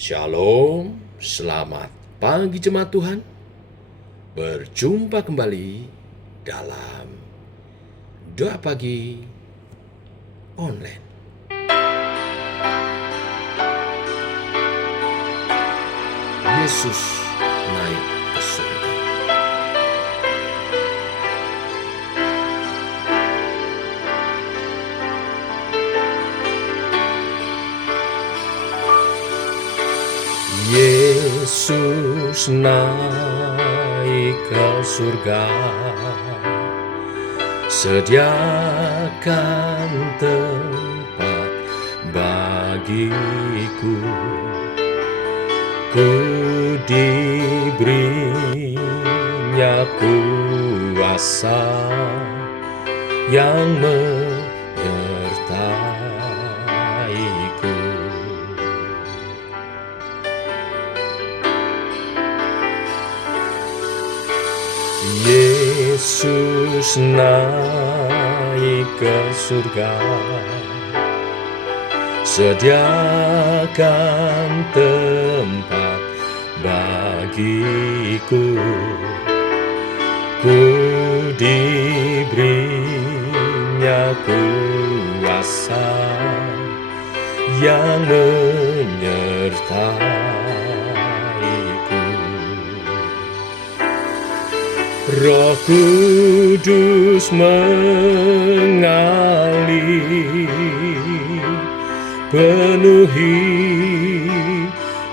Shalom, selamat pagi jemaat Tuhan. Berjumpa kembali dalam Doa Pagi Online. Yesus naik ke surga. Yesus naik ke surga, sediakan tempat bagiku. Ku diberinya kuasa yang menyertaiku. Yesus naik ke surga, sediakan tempat bagiku. Ku diberinya kuasa yang menyertaiku. Roh Kudus mengalir, penuhi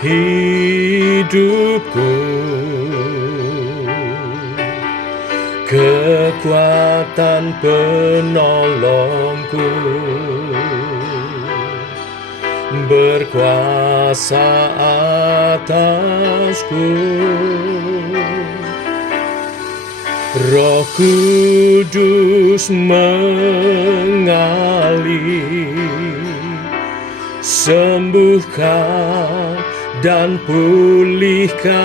hidupku. Kekuatan penolongku berkuasa atasku. Roh Kudus mengalir, sembuhkan dan pulihkanku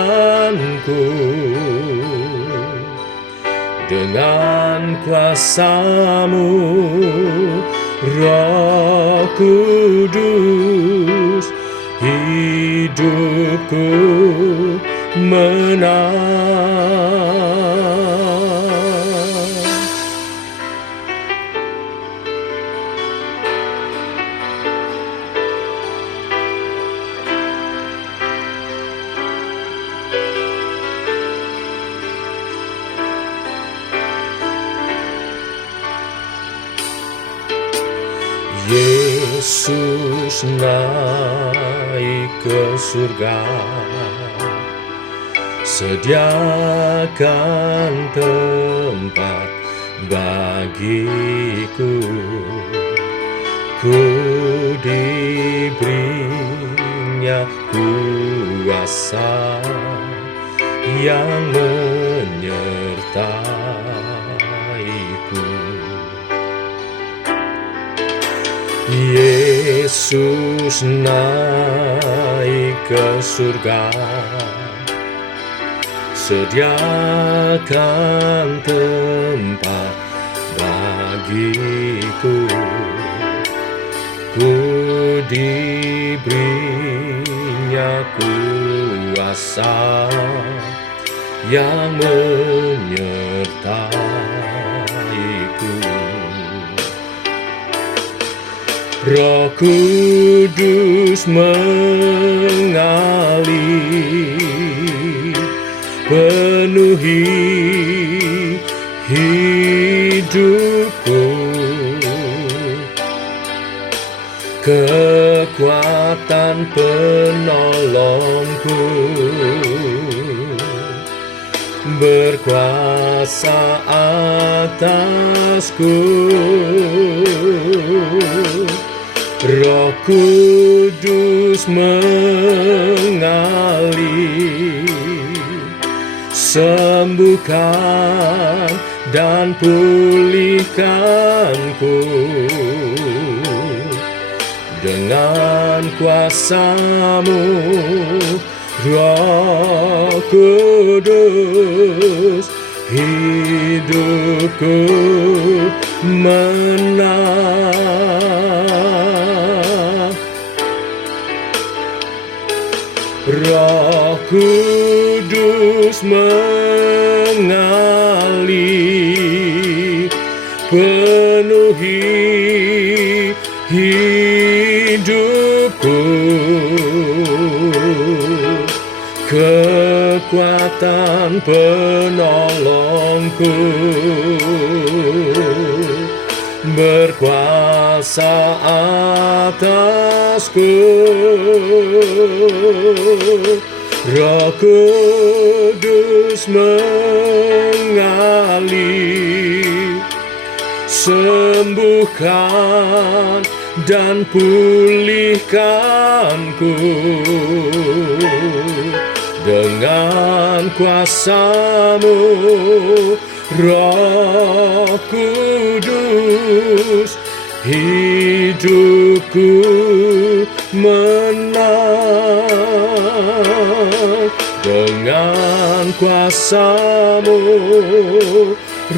dengan kuasa-Mu, Roh Kudus. Hidupku menang. Yesus naik ke surga, sediakan tempat bagiku. Ku diberinya kuasa yang menyertaiku. Yesus naik ke surga, sediakan tempat bagiku. Ku diberinya kuasa yang menyertaiku. Roh Kudus mengalir, penuhi hidupku. Kekuatan penolongku berkuasa atasku. Roh Kudus mengalir, sembuhkan dan pulihkanku dengan kuasa-Mu, Roh Kudus. Hidupku menang. Roh Kudus mengalir, penuhi hidupku, kekuatan penolongku, berkuasa atasku. Roh Kudus mengalir, sembuhkan dan pulihkanku dengan kuasa-Mu, Roh Kudus. Hidupku menang dengan kuasa-Mu,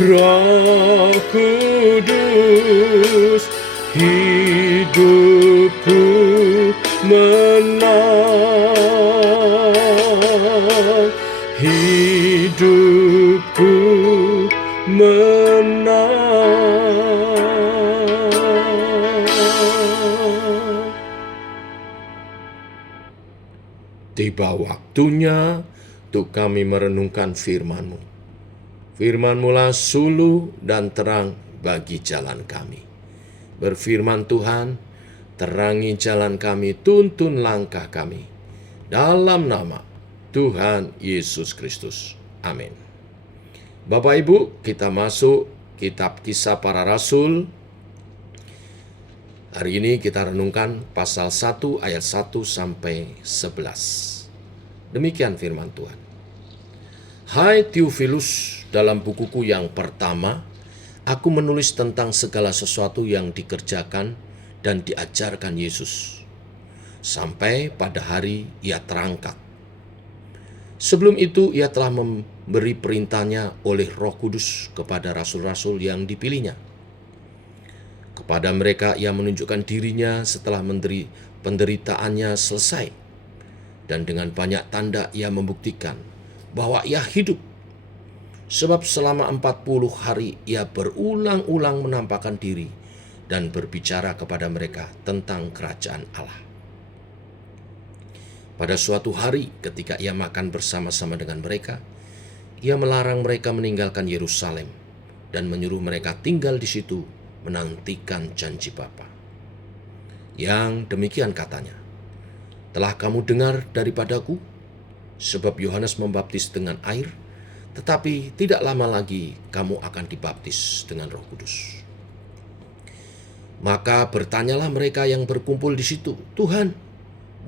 Roh Kudus. Hidupku menang, hidupku menang. Tiba waktunya untuk kami merenungkan firman-Mu. Firman-Mu-lah suluh dan terang bagi jalan kami. Berfirman Tuhan, terangi jalan kami, tuntun langkah kami. Dalam nama Tuhan Yesus Kristus. Amin. Bapak Ibu, kita masuk kitab Kisah Para Rasul. Hari ini kita renungkan pasal 1 ayat 1 sampai 11. Demikian firman Tuhan. Hai Theophilus, dalam bukuku yang pertama, aku menulis tentang segala sesuatu yang dikerjakan dan diajarkan Yesus, sampai pada hari Ia terangkat. Sebelum itu Ia telah memberi perintahnya oleh Roh Kudus kepada rasul-rasul yang dipilihnya. Kepada mereka Ia menunjukkan dirinya setelah penderitaannya selesai, dan dengan banyak tanda Ia membuktikan bahwa Ia hidup. Sebab selama 40 hari Ia berulang-ulang menampakkan diri dan berbicara kepada mereka tentang kerajaan Allah. Pada suatu hari ketika Ia makan bersama-sama dengan mereka, Ia melarang mereka meninggalkan Yerusalem dan menyuruh mereka tinggal di situ menantikan janji Bapa. Yang demikian katanya, telah kamu dengar daripadaku, sebab Yohanes membaptis dengan air, tetapi tidak lama lagi kamu akan dibaptis dengan Roh Kudus. Maka bertanyalah mereka yang berkumpul di situ, Tuhan,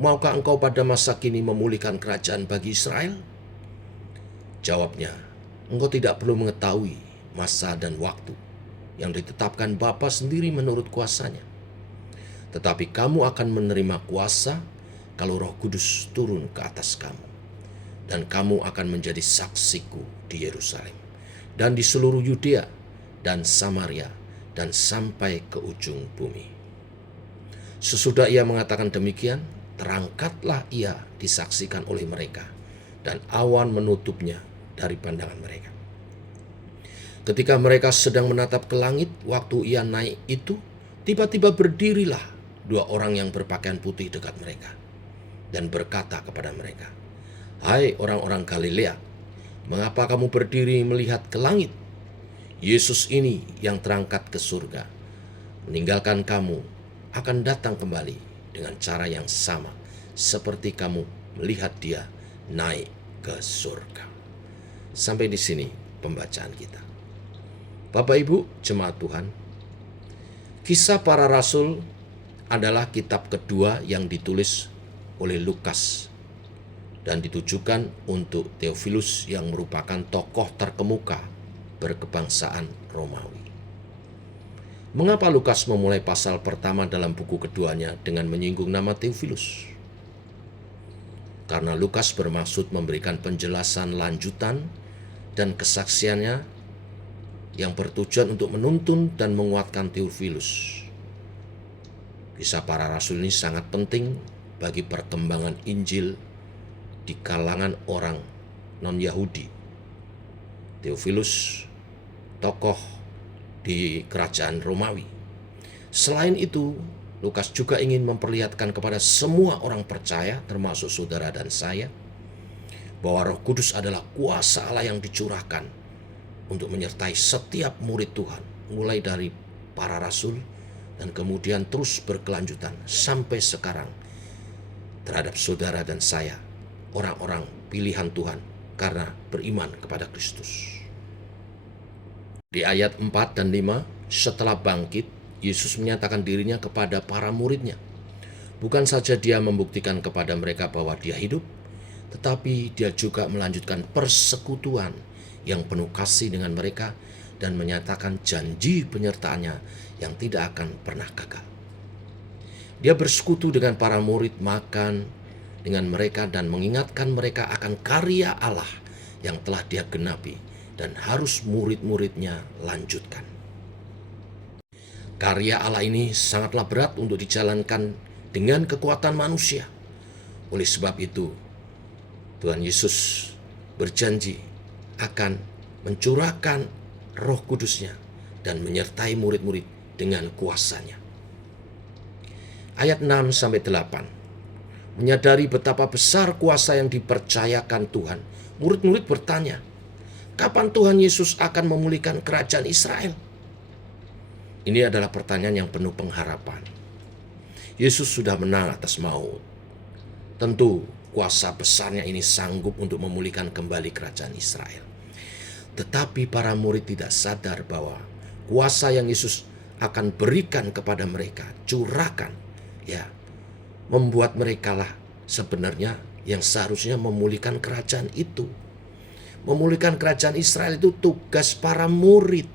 maukah Engkau pada masa kini memulihkan kerajaan bagi Israel? Jawabnya, Engkau tidak perlu mengetahui masa dan waktu yang ditetapkan Bapa sendiri menurut kuasanya. Tetapi kamu akan menerima kuasa kalau Roh Kudus turun ke atas kamu. Dan kamu akan menjadi saksiku di Yerusalem dan di seluruh Yudea dan Samaria dan sampai ke ujung bumi. Sesudah Ia mengatakan demikian, terangkatlah Ia disaksikan oleh mereka, dan awan menutupnya dari pandangan mereka. Ketika mereka sedang menatap ke langit, waktu Ia naik itu, tiba-tiba berdirilah 2 orang yang berpakaian putih dekat mereka, dan berkata kepada mereka, Hai orang-orang Galilea, mengapa kamu berdiri melihat ke langit? Yesus ini yang terangkat ke surga, meninggalkan kamu, akan datang kembali dengan cara yang sama, seperti kamu melihat Dia naik ke surga. Sampai di sini pembacaan kita. Bapak Ibu, jemaat Tuhan, Kisah Para Rasul adalah kitab kedua yang ditulis oleh Lukas dan ditujukan untuk Theophilus yang merupakan tokoh terkemuka berkebangsaan Romawi. Mengapa Lukas memulai pasal pertama dalam buku keduanya dengan menyinggung nama Theophilus? Karena Lukas bermaksud memberikan penjelasan lanjutan dan kesaksiannya yang bertujuan untuk menuntun dan menguatkan Theophilus. Kisah Para Rasul ini sangat penting bagi perkembangan Injil di kalangan orang non-Yahudi. Theophilus, tokoh di kerajaan Romawi. Selain itu, Lukas juga ingin memperlihatkan kepada semua orang percaya, termasuk saudara dan saya, bahwa Roh Kudus adalah kuasa Allah yang dicurahkan untuk menyertai setiap murid Tuhan, mulai dari para rasul dan kemudian terus berkelanjutan sampai sekarang terhadap saudara dan saya, orang-orang pilihan Tuhan karena beriman kepada Kristus. Di ayat 4 dan 5, setelah bangkit, Yesus menyatakan dirinya kepada para muridnya. Bukan saja dia membuktikan kepada mereka bahwa dia hidup, tetapi dia juga melanjutkan persekutuan yang penuh kasih dengan mereka dan menyatakan janji penyertaannya yang tidak akan pernah gagal. Dia bersekutu dengan para murid, makan dengan mereka dan mengingatkan mereka akan karya Allah yang telah dia genapi dan harus murid-muridnya lanjutkan. Karya Allah ini sangatlah berat untuk dijalankan dengan kekuatan manusia. Oleh sebab itu, Tuhan Yesus berjanji akan mencurahkan Roh Kudus-Nya dan menyertai murid-murid dengan kuasanya. Ayat 6-8. Menyadari betapa besar kuasa yang dipercayakan Tuhan, murid-murid bertanya, kapan Tuhan Yesus akan memulihkan kerajaan Israel? Ini adalah pertanyaan yang penuh pengharapan. Yesus sudah menang atas maut. Tentu kuasa besarnya ini sanggup untuk memulihkan kembali kerajaan Israel. Tetapi para murid tidak sadar bahwa kuasa yang Yesus akan berikan kepada mereka, curahkan, membuat merekalah sebenarnya yang seharusnya memulihkan kerajaan itu. Memulihkan kerajaan Israel itu tugas para murid.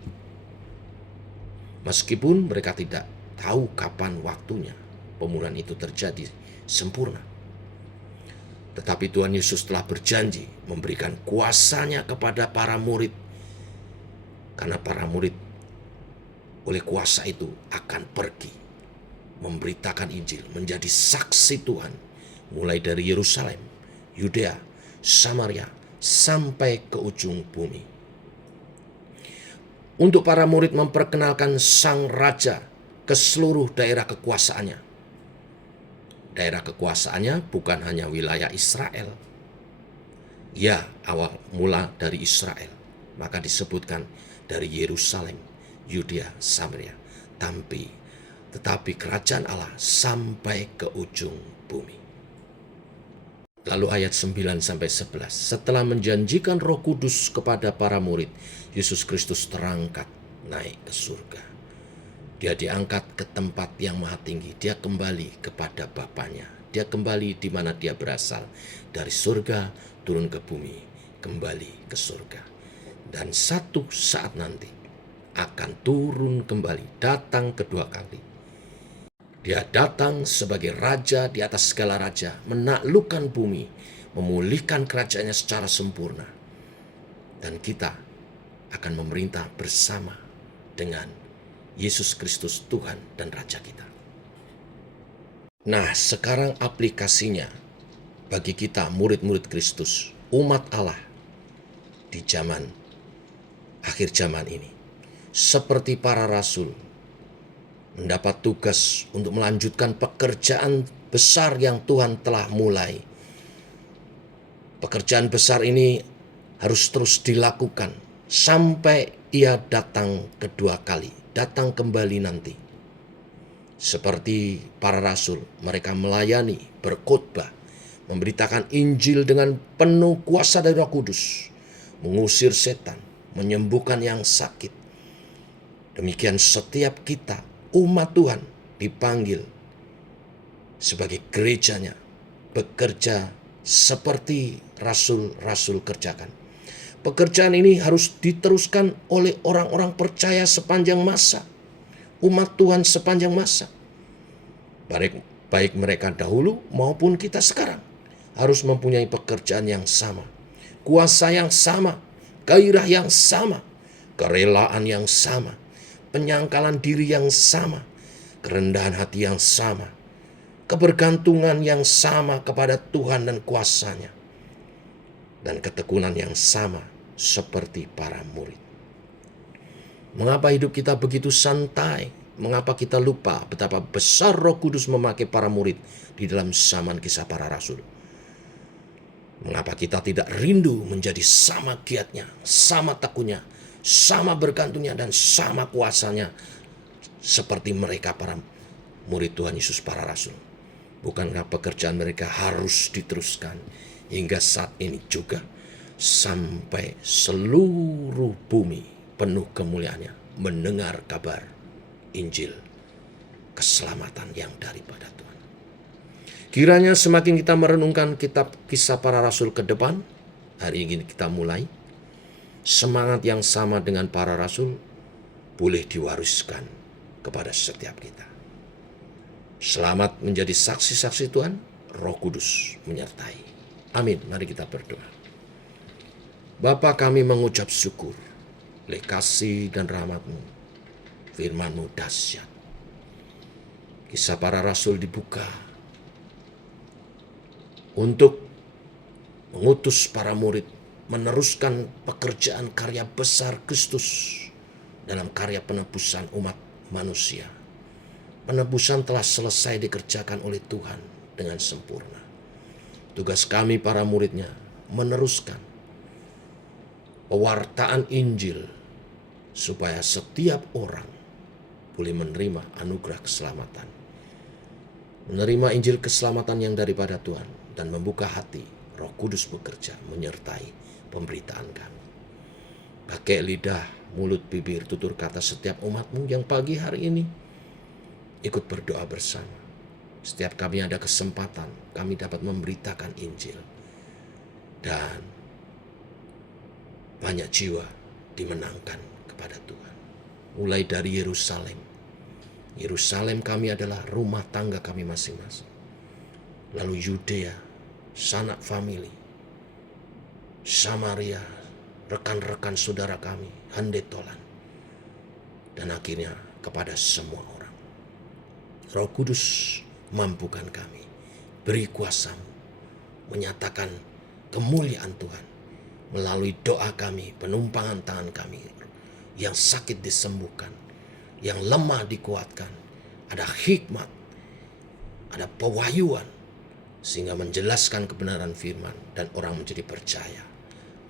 Meskipun mereka tidak tahu kapan waktunya pemulihan itu terjadi sempurna. Tetapi Tuhan Yesus telah berjanji memberikan kuasanya kepada para murid. Karena para murid oleh kuasa itu akan pergi memberitakan Injil, menjadi saksi Tuhan. Mulai dari Yerusalem, Yudea, Samaria, sampai ke ujung bumi. Untuk para murid memperkenalkan Sang Raja ke seluruh daerah kekuasaannya. Daerah kekuasaannya bukan hanya wilayah Israel. Ya, awal mula dari Israel. Maka disebutkan dari Yerusalem, Yudea, Samaria. Tetapi kerajaan Allah sampai ke ujung bumi. Lalu ayat 9-11. Setelah menjanjikan Roh Kudus kepada para murid, Yesus Kristus terangkat naik ke surga. Dia diangkat ke tempat yang maha tinggi. Dia kembali kepada Bapanya. Dia kembali di mana dia berasal. Dari surga turun ke bumi, kembali ke surga. Dan satu saat nanti akan turun kembali, datang kedua kali. Dia datang sebagai raja di atas segala raja, menaklukkan bumi, memulihkan kerajaannya secara sempurna. Dan kita akan memerintah bersama dengan Yesus Kristus Tuhan dan Raja kita. Nah, sekarang aplikasinya bagi kita murid-murid Kristus, umat Allah di zaman akhir zaman ini. Seperti para rasul, mendapat tugas untuk melanjutkan pekerjaan besar yang Tuhan telah mulai. Pekerjaan besar ini harus terus dilakukan sampai Ia datang kedua kali, datang kembali nanti. Seperti para rasul, mereka melayani, berkhotbah, memberitakan Injil dengan penuh kuasa dari Roh Kudus, mengusir setan, menyembuhkan yang sakit. Demikian setiap kita, umat Tuhan, dipanggil sebagai gerejanya, bekerja seperti rasul-rasul kerjakan. Pekerjaan ini harus diteruskan oleh orang-orang percaya sepanjang masa, umat Tuhan sepanjang masa. Baik mereka dahulu maupun kita sekarang harus mempunyai pekerjaan yang sama, kuasa yang sama, gairah yang sama, kerelaan yang sama, penyangkalan diri yang sama, kerendahan hati yang sama, kebergantungan yang sama kepada Tuhan dan kuasa-Nya. dan ketekunan yang sama seperti para murid. Mengapa hidup kita begitu santai? Mengapa kita lupa betapa besar Roh Kudus memakai para murid di dalam zaman kisah para rasul? Mengapa kita tidak rindu menjadi sama giatnya, sama tekunnya, sama bergantungnya, dan sama kuasanya seperti mereka para murid Tuhan Yesus para rasul? Bukankah pekerjaan mereka harus diteruskan hingga saat ini juga, sampai seluruh bumi penuh kemuliaannya mendengar kabar Injil keselamatan yang daripada Tuhan. Kiranya semakin kita merenungkan kitab kisah para rasul ke depan, hari ini kita mulai, semangat yang sama dengan para rasul boleh diwariskan kepada setiap kita. Selamat menjadi saksi-saksi Tuhan, Roh Kudus menyertai. Amin. Mari kita berdoa. Bapa, kami mengucap syukur oleh kasih dan rahmat-Mu, firman-Mu dahsyat. Kisah para rasul dibuka untuk mengutus para murid meneruskan pekerjaan karya besar Kristus dalam karya penebusan umat manusia. Penebusan telah selesai dikerjakan oleh Tuhan dengan sempurna. Tugas kami para muridnya meneruskan pewartaan Injil supaya setiap orang boleh menerima anugerah keselamatan. Menerima Injil keselamatan yang daripada Tuhan dan membuka hati, Roh Kudus bekerja menyertai pemberitaan kami. Pakai lidah, mulut, bibir, tutur kata setiap umat-Mu yang pagi hari ini ikut berdoa bersama. Setiap kami ada kesempatan, kami dapat memberitakan Injil. Dan banyak jiwa dimenangkan kepada Tuhan. Mulai dari Yerusalem. Yerusalem kami adalah rumah tangga kami masing-masing. Lalu Yudea, sanak famili, Samaria, rekan-rekan saudara kami, handetolan. Dan akhirnya kepada semua orang. Roh Kudus mampukan kami, beri kuasa-Mu, menyatakan kemuliaan Tuhan melalui doa kami, penumpangan tangan kami, yang sakit disembuhkan, yang lemah dikuatkan, ada hikmat, ada pewahyuan, sehingga menjelaskan kebenaran firman dan orang menjadi percaya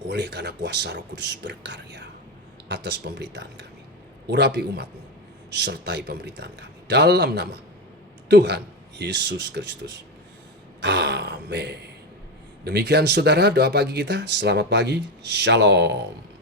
oleh karena kuasa Roh Kudus berkarya atas pemberitaan kami. Urapi umat-Mu, sertai pemberitaan kami. Dalam nama Tuhan Yesus Kristus. Amin. Demikian saudara doa pagi kita. Selamat pagi. Shalom.